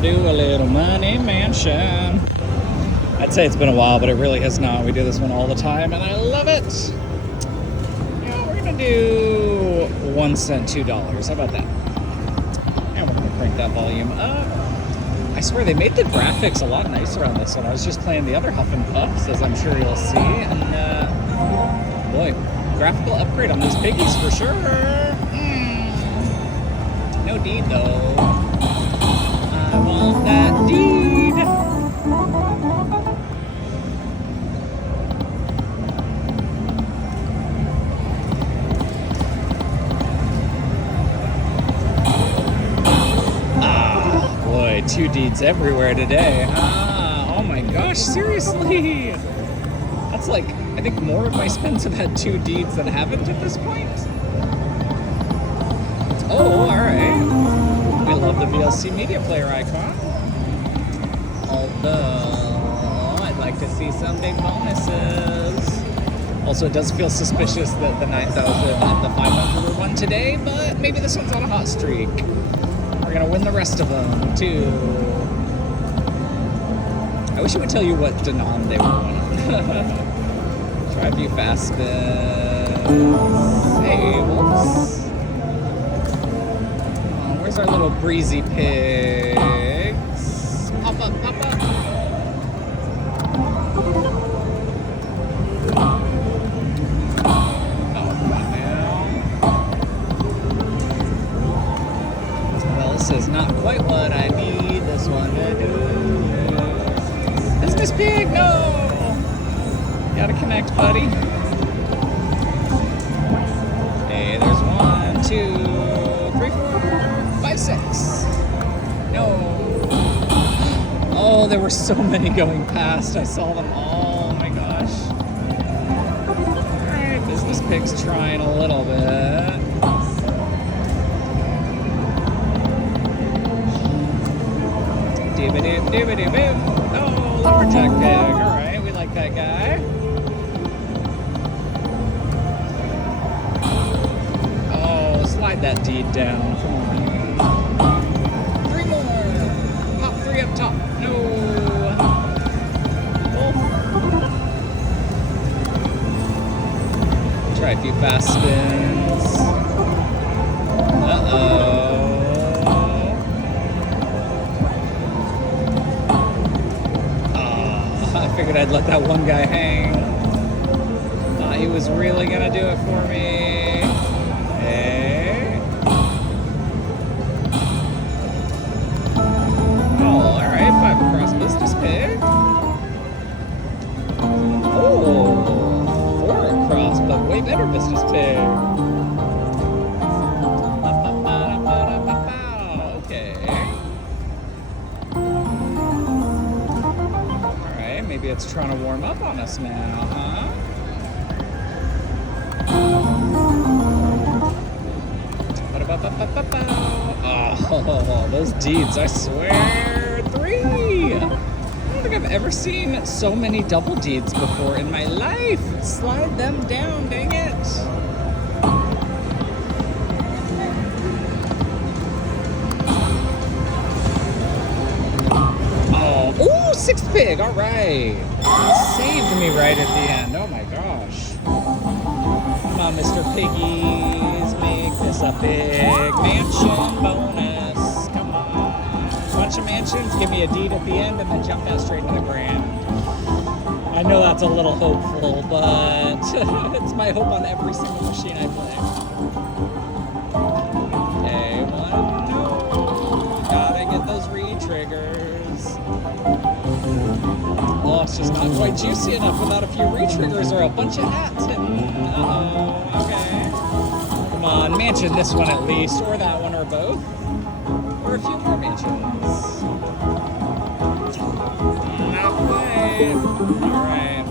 do a little money mansion. I'd say it's been a while, but it really has not. We do this one all the time, and I love it. Yeah, we're gonna do 1 cent, $2. How about that? And we're gonna crank that volume up. I swear they made the graphics a lot nicer on this one. I was just playing the other Huff and Puffs, as I'm sure you'll see, and boy, graphical upgrade on these piggies for sure. No deed though. I want that deed. Ah, boy, 2 deeds everywhere today. Oh my gosh, seriously. That's like, I think more of my spins have had 2 deeds than haven't at this point. Oh, alright. We love the VLC media player icon. Although, I'd like to see some big bonuses. Also, it does feel suspicious that the 9,000 and the 500 were won today, but maybe this one's on a hot streak. We're gonna win the rest of them, too. I wish it would tell you what denom they were on. Try a few fast spins. Hey, whoops. Where's our little breezy pigs? Pop up, pop up. Oh, come on now. Well, this is not quite what I need this one to do. Business pig, no! Gotta connect, buddy. Hey, there's 1, 2, 3, 4, 5, 6. No. Oh, there were so many going past. I saw them all. Oh my gosh. Alright, business pig's trying a little bit. Dibba-dib-dibba-dib-dib. Oh, lumberjack pig. Alright, we like that guy. Oh, slide that deed down. Come on. 3 more. Pop 3 up top. No. Oh. Try a few fast spins. Uh-oh. I figured I'd let that one guy hang. Thought he was really gonna do it for me. Hey. Oh, alright, 5 across business pig. Oh, 4 across, but way better business pig. Okay. Alright, maybe it's trying to warm up on us now, huh? Oh, those deeds, I swear. 3! I don't think I've ever seen so many double deeds before in my life. Slide them down, dang it. Oh, ooh, 6th pig, all right. Saved me right at the end, oh my gosh. Come on, Mr. Piggies, make this a big mansion bonus. Come on. Bunch of mansions, give me a deed at the end, and then jump that straight into the grand. I know that's a little hopeful, but it's my hope on every single machine I play. Okay, 1, no. Gotta get those re-triggers. Oh, it's just not quite juicy enough without a few re-triggers or a bunch of hats hitting. Uh-oh, okay. Come on, mansion this one at least, or that one, or both. Or a few more mansions. Not quite. Alright.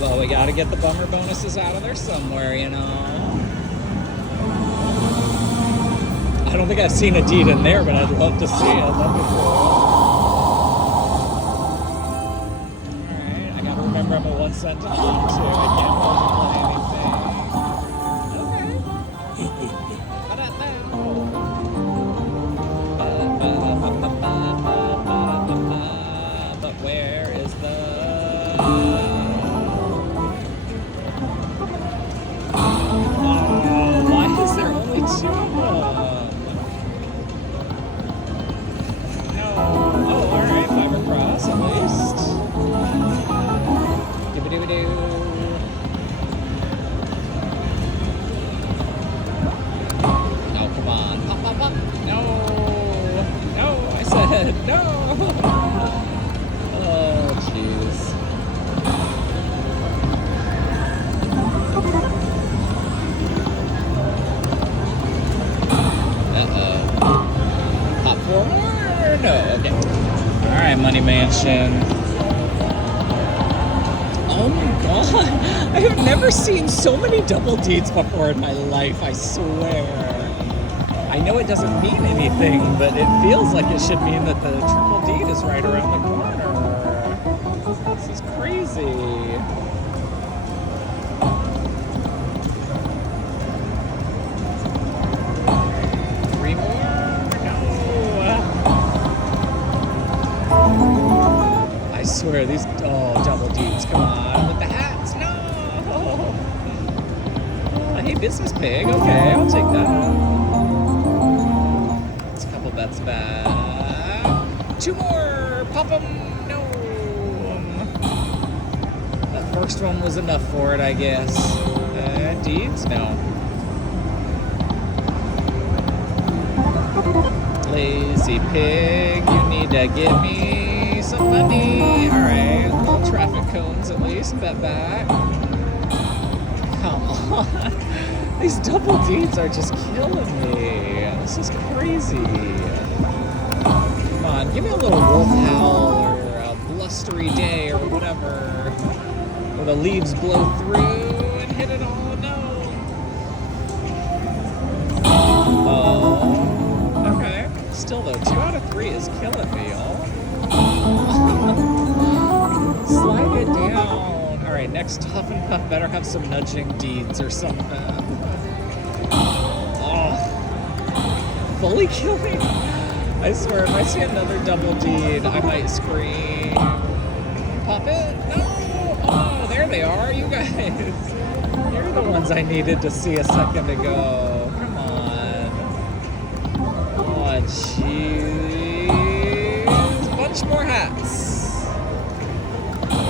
Well, we gotta get the bummer bonuses out of there somewhere, you know. I don't think I've seen a deed in there, but I'd love to see it. That'd be cool. Remember, I'm a 1 cent to eat, too. I can't multiply anything. Okay. my money mansion. Oh my god. I have never seen so many double deeds before in my life, I swear. I know it doesn't mean anything, but it feels like it should mean that the triple deed is right around the corner. This is crazy. I swear, these double deeds, come on, with the hats, no! Hey, business pig, okay, I'll take that. It's a couple bets back. 2 more, pop 'em, no! That first one was enough for it, I guess. Deeds, no. Lazy pig, you need to give me some money. Alright, little traffic cones at least, bet back. Come on. These double deeds are just killing me. This is crazy. Come on, give me a little wolf howl or a blustery day or whatever. Where the leaves blow through and hit it all. No. Oh. Okay. Still though, 2 out of 3 is killing me, y'all. Slide it down. Alright, next Huff and Puff better have some nudging deeds or something. Oh. Fully killing. I swear, if I see another double deed, I might scream. Pop it? No! Oh, there they are, you guys. You're the ones I needed to see a second ago. Come on. Oh, jeez. Bunch more hats.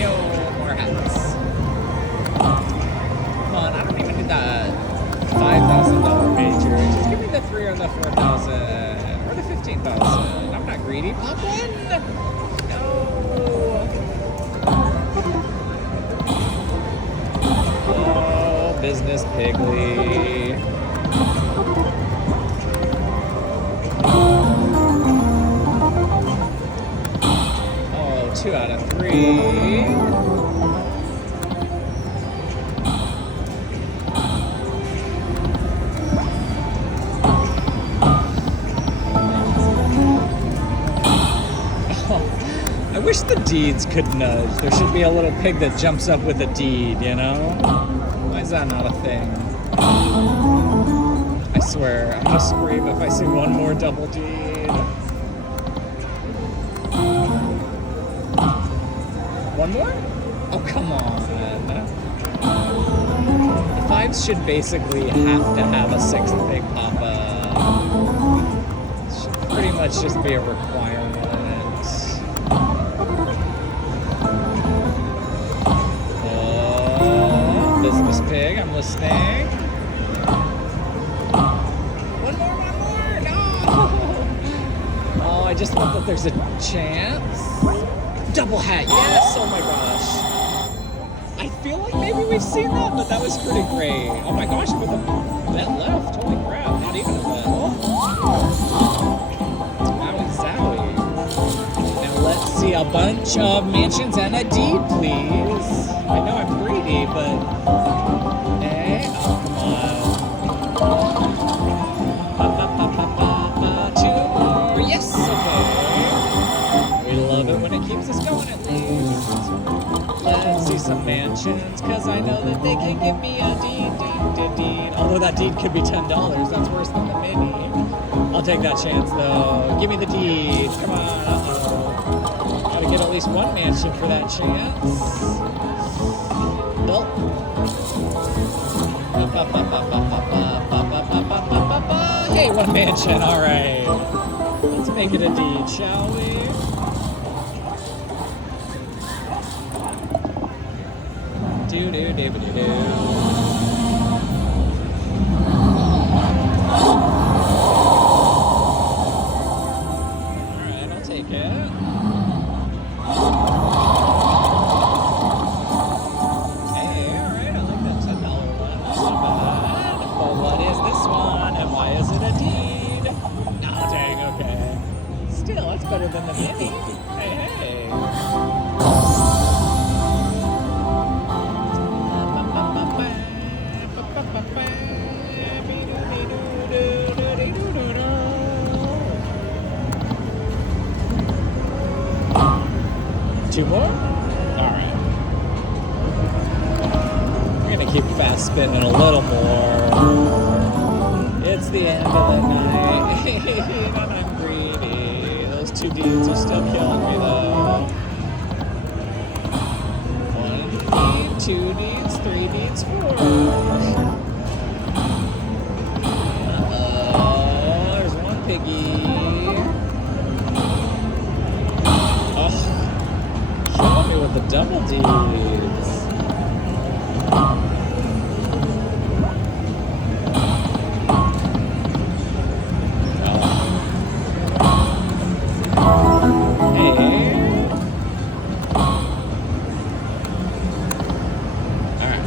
Yo, more hats. Come on, I don't even need that $5,000 major. Just give me the 3 or the 4,000 or the 15,000. I'm not greedy. Pop one. No. Oh, business pigly. Oh, 2 out of 3. I wish the deeds could nudge. There should be a little pig that jumps up with a deed, you know? Why is that not a thing? I swear, I'm gonna scream if I see one more double deed. One more? Oh, come on. The 5s should basically have to have a 6th pig pop up. It should pretty much just be a requirement. Business pig, I'm listening. One more, no! Oh, I just hope that there's a chance. Double hat, yes! Oh my gosh. I feel like maybe we've seen that, but that was pretty great. Oh my gosh, with a bet left, holy crap, not even a bet. Wowie zowie. Now let's see a bunch of mansions and a deed, please. I know I'm greedy, but... Hey, oh, come on. 2 more. Yes, okay. We love it when it keeps us going, at least. Let's see some mansions, because I know that they can give me a deed. Although that deed could be $10. That's worse than the mini. I'll take that chance, though. Give me the deed. Come on. Uh-oh. Gotta get at least one mansion for that chance. Nope. Hey, one mansion, alright. Let's make it a deed, shall we? Do-do-do-do-do. Alright, I'll take it. Better than the mini. Hey, hey. 2 more? Alright. We're gonna keep fast spinning a little more. It's the end of the night, and I'm greedy. Those 2 deeds are still killing me though. 1 deed, 2 deeds, 3 deeds, 4. Uh-oh, there's 1 piggy. Oh, killing me with the double D.